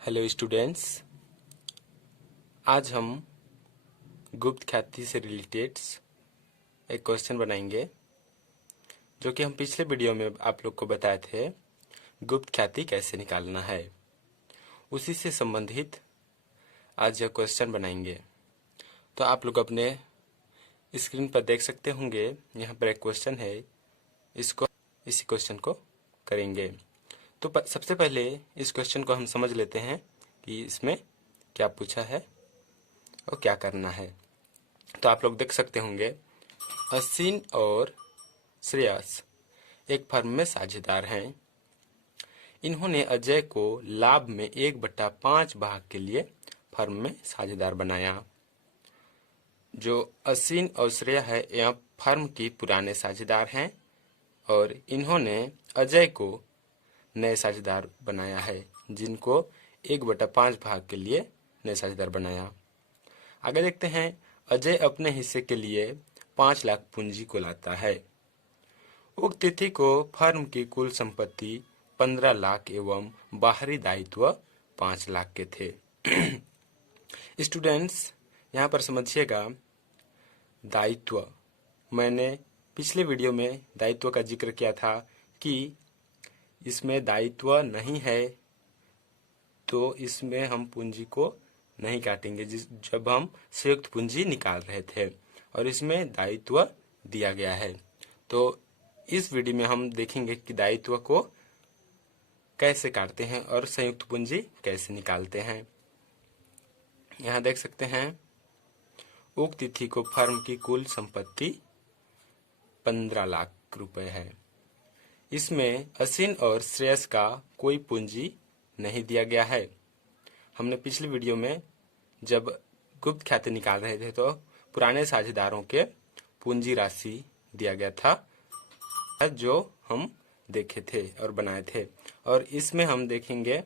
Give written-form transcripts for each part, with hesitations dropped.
Hello students, आज हम गुप्त ख्याति से रिलेटेड एक क्वेश्चन बनाएंगे जो कि हम पिछले वीडियो में आप लोग को बताए थे। गुप्त ख्याति कैसे निकालना है, उसी से संबंधित आज यह क्वेश्चन बनाएंगे। तो आप लोग अपने स्क्रीन पर देख सकते होंगे, यहाँ पर एक क्वेश्चन है। इसी क्वेश्चन को करेंगे। तो सबसे पहले इस क्वेश्चन को हम समझ लेते हैं कि इसमें क्या पूछा है और क्या करना है। तो आप लोग देख सकते होंगे, अश्विन और श्रेयस एक फर्म में साझेदार हैं। इन्होंने अजय को लाभ में 1/5 भाग के लिए फर्म में साझेदार बनाया। जो अश्विन और श्रेया है, यह फर्म की पुराने साझेदार हैं और इन्होंने अजय को नए साझेदार बनाया है, जिनको 1/5 भाग के लिए नए साझेदार बनाया। आगे देखते हैं, अजय अपने हिस्से के लिए 5 लाख पूंजी को लाता है। उक्त तिथि को फर्म की कुल संपत्ति 15 लाख एवं बाहरी दायित्व 5 लाख के थे। स्टूडेंट्स, यहाँ पर समझिएगा, दायित्व, मैंने पिछले वीडियो में दायित्व का जिक्र किया था कि इसमें दायित्व नहीं है तो इसमें हम पूंजी को नहीं काटेंगे, जब हम संयुक्त पूंजी निकाल रहे थे और इसमें दायित्व दिया गया है। तो इस वीडियो में हम देखेंगे कि दायित्व को कैसे काटते हैं और संयुक्त पूंजी कैसे निकालते हैं। यहाँ देख सकते हैं, उक्त तिथि को फर्म की कुल संपत्ति 15 लाख रुपए है। इसमें अश्विन और श्रेयस का कोई पूंजी नहीं दिया गया है। हमने पिछली वीडियो में जब गुप्त ख्याति निकाल रहे थे तो पुराने साझेदारों के पूंजी राशि दिया गया था, जो हम देखे थे और बनाए थे। और इसमें हम देखेंगे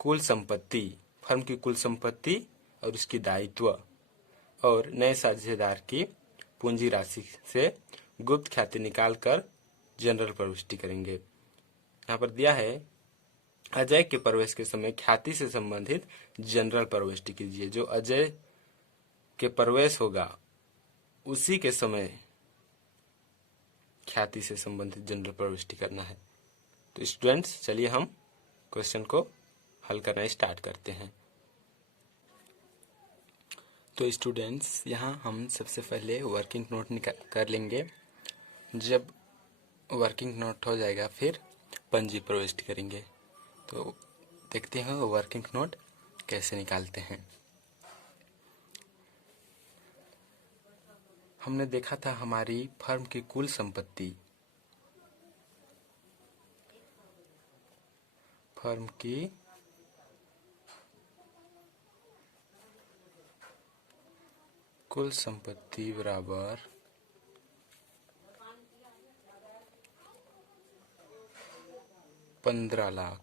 कुल संपत्ति, फर्म की कुल संपत्ति और उसकी दायित्व और नए साझेदार की पूंजी राशि से गुप्त ख्याति निकालकर जनरल प्रविष्टि करेंगे। यहाँ पर दिया है, अजय के प्रवेश के समय ख्याति से संबंधित जनरल प्रविष्टि कीजिए। जो अजय के प्रवेश होगा उसी के समय ख्याति से संबंधित जनरल प्रविष्टि करना है। तो स्टूडेंट्स, चलिए हम क्वेश्चन को हल करना स्टार्ट करते हैं। तो स्टूडेंट्स, यहाँ हम सबसे पहले वर्किंग नोट कर लेंगे। जब वर्किंग नोट हो जाएगा फिर पूंजी प्रविष्टि करेंगे। तो देखते हैं वर्किंग नोट कैसे निकालते हैं। हमने देखा था हमारी फर्म की कुल संपत्ति, फर्म की कुल संपत्ति बराबर 15 लाख।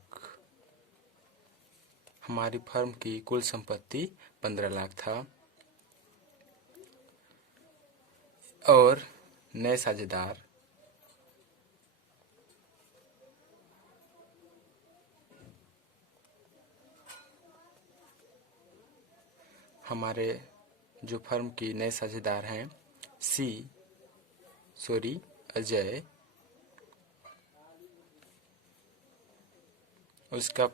हमारी फर्म की कुल संपत्ति 15 लाख था और नए साझेदार हमारे जो फर्म की नए साझेदार हैं अजय, उसका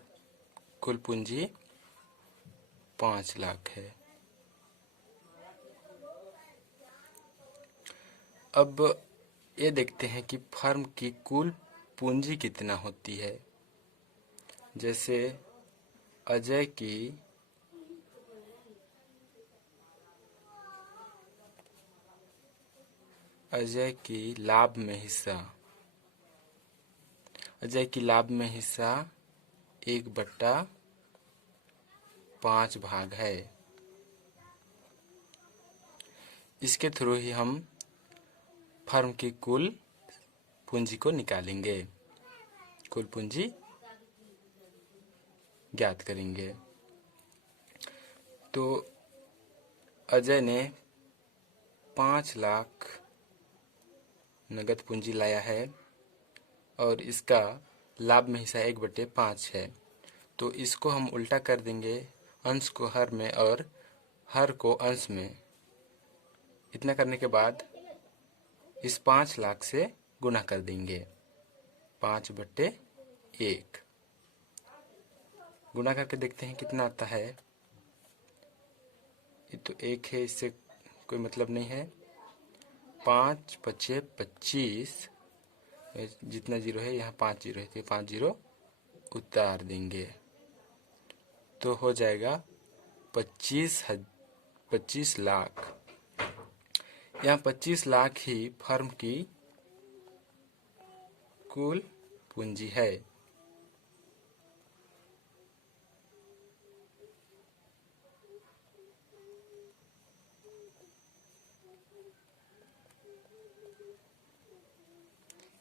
कुल पूंजी 5 लाख है। अब ये देखते हैं कि फर्म की कुल पूंजी कितना होती है। जैसे अजय की लाभ में हिस्सा, अजय की लाभ में हिस्सा 1/5 भाग है। इसके थ्रू ही हम फर्म की कुल पूंजी को निकालेंगे, कुल पूंजी ज्ञात करेंगे। तो अजय ने 5 लाख नगद पूंजी लाया है और इसका लाभ में हिस्सा 1/5 है। तो इसको हम उल्टा कर देंगे, अंश को हर में और हर को अंश में। इतना करने के बाद इस 5 लाख से गुणा कर देंगे, 5/1। गुणा करके देखते हैं कितना आता है। ये तो 1 है, इससे कोई मतलब नहीं है। 5 × 5 = 25, जितना जीरो है यहाँ 5 जीरो है, तो 5 जीरो उतार देंगे तो हो जाएगा 25 लाख। यहाँ 25 लाख ही फर्म की कुल पूंजी है।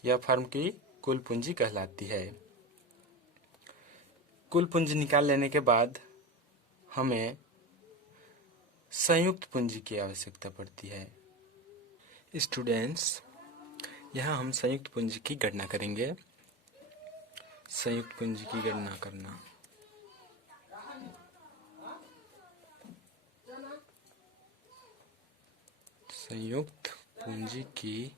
यह फर्म की कुल पूंजी कहलाती है। कुल पूंजी निकाल लेने के बाद हमें संयुक्त पूंजी की आवश्यकता पड़ती है। स्टूडेंट्स, यहाँ हम संयुक्त पूंजी की गणना करेंगे। संयुक्त पूंजी की गणना करना, संयुक्त पूंजी की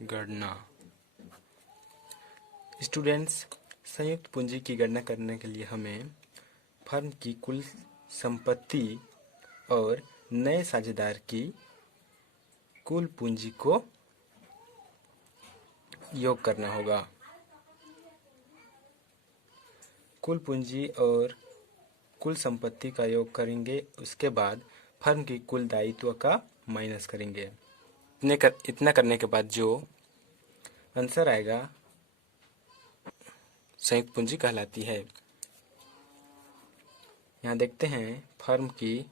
गणना। स्टूडेंट्स, संयुक्त पूंजी की गणना करने के लिए हमें फर्म की कुल संपत्ति और नए साझेदार की कुल पूंजी को योग करना होगा। कुल पूंजी और कुल संपत्ति का योग करेंगे, उसके बाद फर्म की कुल दायित्व का माइनस करेंगे। इतना करने के बाद जो आंसर आएगा संयुक्त पूंजी कहलाती है। यहाँ देखते हैं फर्म की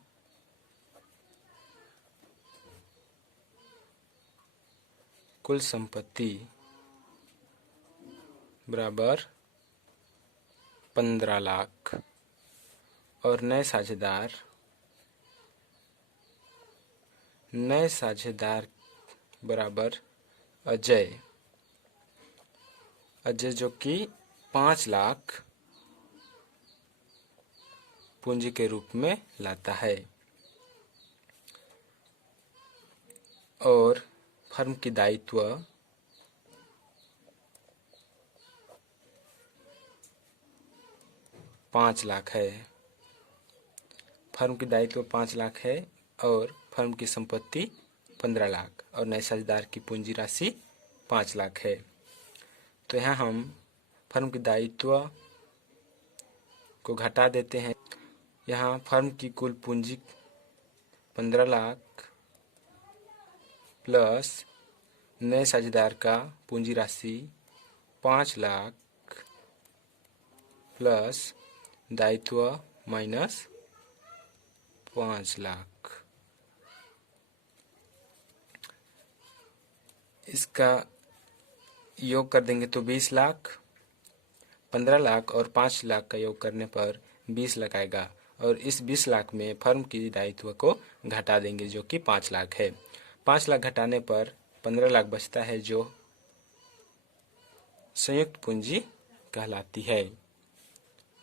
कुल संपत्ति बराबर 15 लाख और नए साझेदार बराबर अजय जो कि 5 लाख पूंजी के रूप में लाता है। और फर्म की दायित्व 5 लाख है। फर्म की दायित्व 5 लाख है और फर्म की संपत्ति 15 लाख और नए साझेदार की पूंजी राशि 5 लाख है। तो यहाँ हम फर्म की दायित्व को घटा देते हैं। यहाँ फर्म की कुल पूंजी 15 लाख प्लस नए साझेदार का पूंजी राशि 5 लाख प्लस दायित्व माइनस 5 लाख। इसका योग कर देंगे तो 20 लाख। 15 लाख और 5 लाख का योग करने पर 20 लाख आएगा और इस 20 लाख में फर्म की दायित्व को घटा देंगे जो कि 5 लाख है। 5 लाख घटाने पर 15 लाख बचता है जो संयुक्त पूंजी कहलाती है।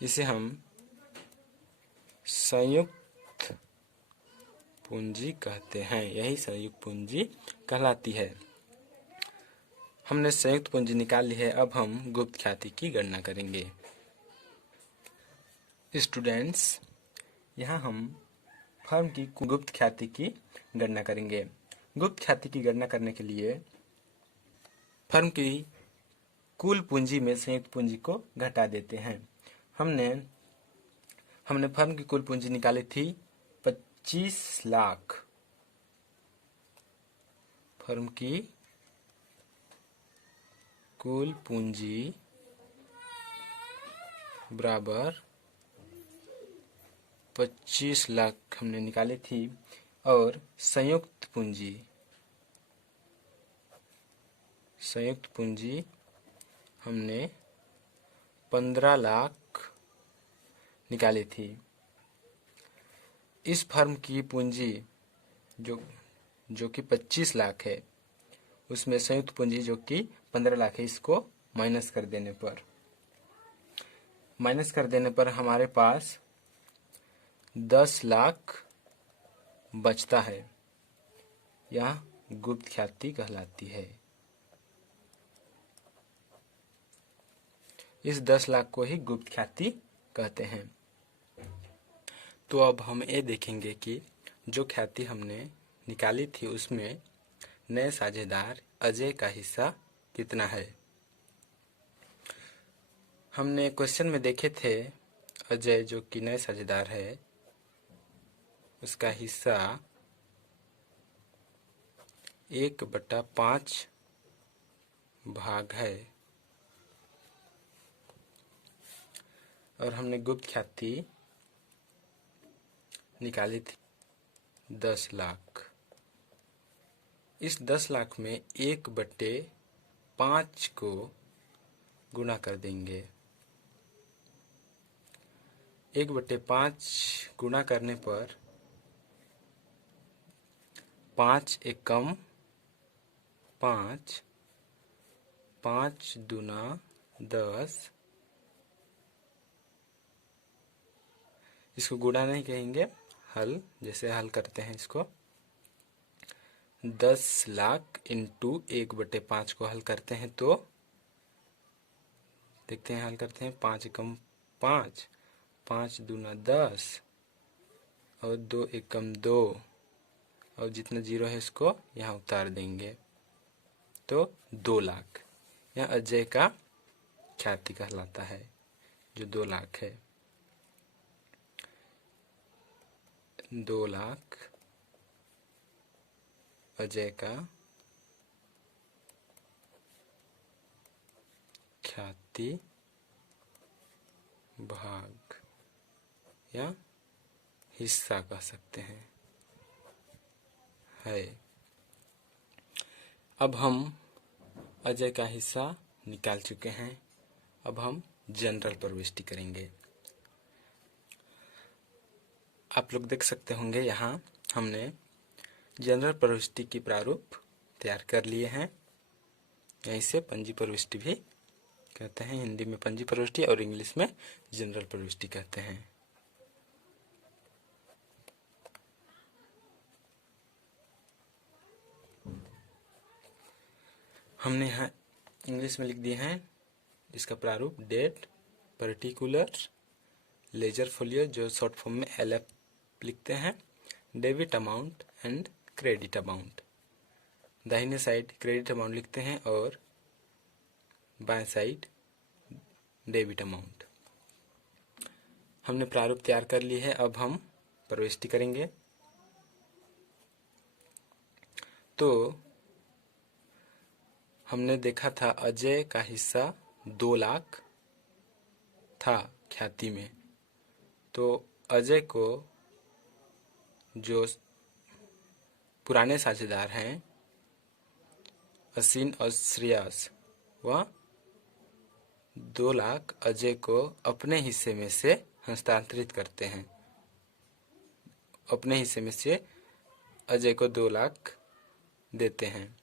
इसे हम संयुक्त पूंजी कहते हैं। यही संयुक्त पूंजी कहलाती है। हमने संयुक्त पूंजी निकाल ली है। अब हम गुप्त ख्याति की गणना करेंगे। स्टूडेंट्स, यहाँ हम फर्म की गुप्त ख्याति की गणना करेंगे। गुप्त ख्याति की गणना करने के लिए फर्म की कुल पूंजी में संयुक्त पूंजी को घटा देते हैं। हमने फर्म की कुल पूंजी निकाली थी 25 लाख। फर्म की कुल पूंजी बराबर 25 लाख हमने निकाली थी और संयुक्त पूंजी हमने 15 लाख निकाली थी। इस फर्म की पूंजी जो कि 25 लाख है, उसमें संयुक्त पूंजी जो कि 15 लाख है, इसको माइनस कर देने पर माइनस कर देने पर हमारे पास 10 लाख बचता है। यह गुप्त ख्याति कहलाती है। इस 10 लाख को ही गुप्त ख्याति कहते हैं। तो अब हम ये देखेंगे कि जो ख्याति हमने निकाली थी उसमें नए साझेदार अजय का हिस्सा कितना है। हमने क्वेश्चन में देखे थे अजय जो कि नए साझेदार है उसका हिस्सा 1/5 भाग है और हमने गुप्त ख्याति निकाली थी 10 लाख। इस 10 लाख में 1/5 को गुणा कर देंगे। 1/5 गुणा करने पर 5 एकम 5, 5 दूना 10। इसको गुणा नहीं कहेंगे, हल, जैसे हल करते हैं इसको। 10 लाख इंटू 1/5 को हल करते हैं तो देखते हैं, हल करते हैं। 5 एकम 5, 5 दूना 10 और 2 एकम 2 और जितना जीरो है इसको यहाँ उतार देंगे तो 2 लाख। यह अजय का ख्याति कहलाता है जो 2 लाख है। 2 लाख अजय का ख्याति भाग या हिस्सा कह सकते हैं है। अब हम अजय का हिस्सा निकाल चुके हैं। अब हम जनरल प्रविष्टि करेंगे। आप लोग देख सकते होंगे यहाँ हमने जनरल प्रविष्टि की प्रारूप तैयार कर लिए हैं। यहीं से पंजी प्रविष्टि भी कहते हैं। हिंदी में पंजी प्रविष्टि और इंग्लिश में जनरल प्रविष्टि कहते हैं। हमने यहाँ इंग्लिश में लिख दिए हैं इसका प्रारूप। डेट, पर्टिकुलर, लेजर फोलियो जो शॉर्ट फॉर्म में LF लिखते हैं, debit amount and credit amount. दाहिने साइड क्रेडिट अमाउंट लिखते हैं और बाएं साइड डेबिट अमाउंट। हमने प्रारूप तैयार कर ली है। अब हम प्रविष्टि करेंगे। तो हमने देखा था अजय का हिस्सा 2 लाख था ख्याति में। तो अजय को जो पुराने साझेदार हैं असीन और श्रेयस, वह 2 लाख अजय को अपने हिस्से में से हस्तांतरित करते हैं। अपने हिस्से में से अजय को 2 लाख देते हैं।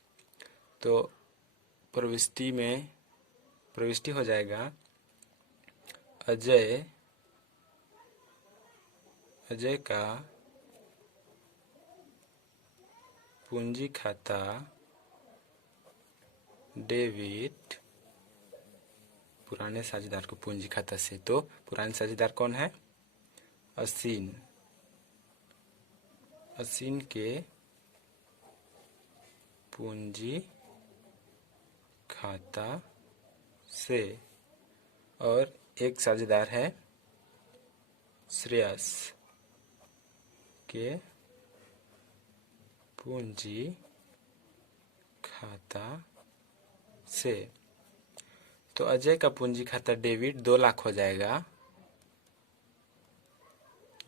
तो प्रविष्टि हो जाएगा अजय का पूंजी खाता डेबिट पुराने साझेदार को पूंजी खाता से। तो पुराने साझेदार कौन है? असीन के पूंजी खाता से और एक साझेदार है श्रेयस के पूंजी खाता से। तो अजय का पूंजी खाता डेबिट 2 लाख हो जाएगा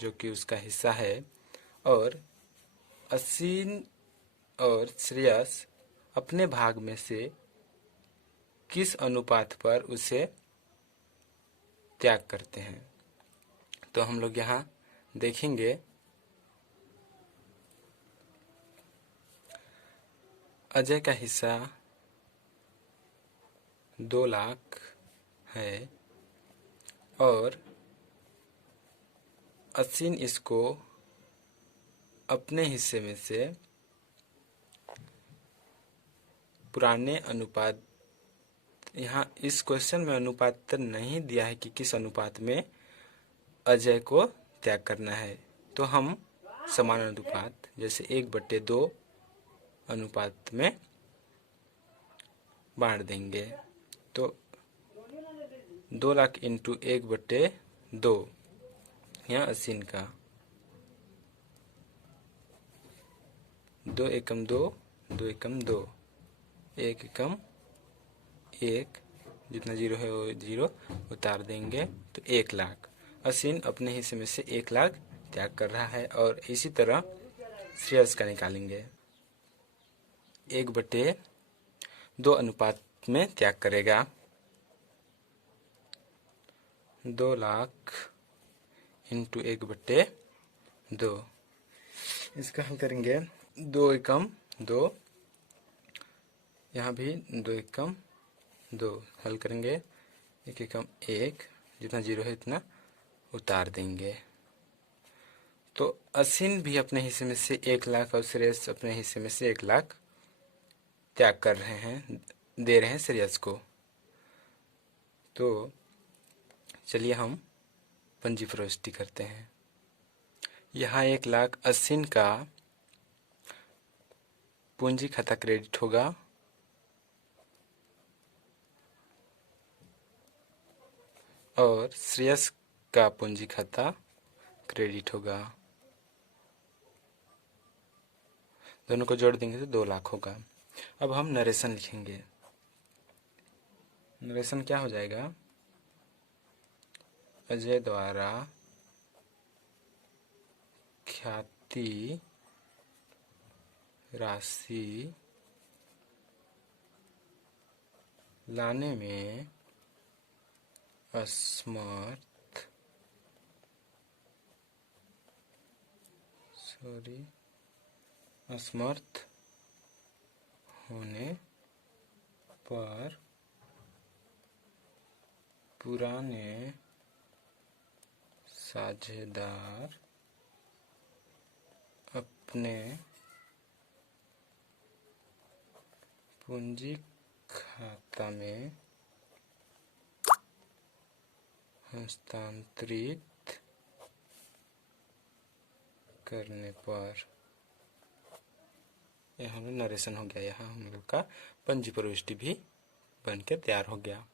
जो कि उसका हिस्सा है, और असीन और श्रेयस अपने भाग में से किस अनुपात पर उसे त्याग करते हैं। तो हम लोग यहाँ देखेंगे। अजय का हिस्सा 2 लाख है। और असीन इसको अपने हिस्से में से पुराने अनुपात, यहाँ इस क्वेश्चन में अनुपात नहीं दिया है कि किस अनुपात में अजय को त्याग करना है, तो हम समान अनुपात जैसे 1/2 अनुपात में बांट देंगे। तो 2 लाख इंटू 1/2, यहाँ असीन का 2 एकम 2, 2 एकम 2, 1 एकम 1, जितना जीरो है वो जीरो उतार देंगे तो 1 लाख। असीन अपने हिस्से में से 1 लाख त्याग कर रहा है और इसी तरह श्रेयस का निकालेंगे। 1/2 अनुपात में त्याग करेगा। 2 लाख इंटू 1/2, इसका हल करेंगे। 2 एकम 2, यहाँ भी 2 एकम 2 हल करेंगे। 1 एकम 1, जितना जीरो है इतना उतार देंगे। तो असीन भी अपने हिस्से में से 1 लाख और श्रेयस अपने हिस्से में से 1 लाख त्याग कर रहे हैं, दे रहे हैं श्रेयस को। तो चलिए हम पंजी प्रविष्टि करते हैं। यहाँ 1 लाख असीन का पूंजी खाता क्रेडिट होगा और श्रेयस का पूंजी खाता क्रेडिट होगा। दोनों को जोड़ देंगे तो 2 लाख होगा। अब हम नरेशन लिखेंगे। नरेशन क्या हो जाएगा? अजय द्वारा ख्याति राशि लाने में असमर्थ होने पर पुराने साझेदार अपने पूंजी खाता में हस्तांतरित करने पर, यहाँ नरेशन हो गया। यहाँ हम लोग का पंजी प्रविष्टि भी बन के तैयार हो गया।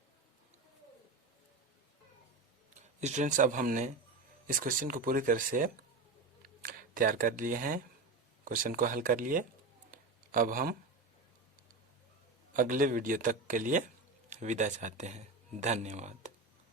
स्टूडेंट्स, अब हमने इस क्वेश्चन को पूरी तरह से तैयार कर लिए हैं, क्वेश्चन को हल कर लिए। अब हम अगले वीडियो तक के लिए विदा चाहते हैं। धन्यवाद।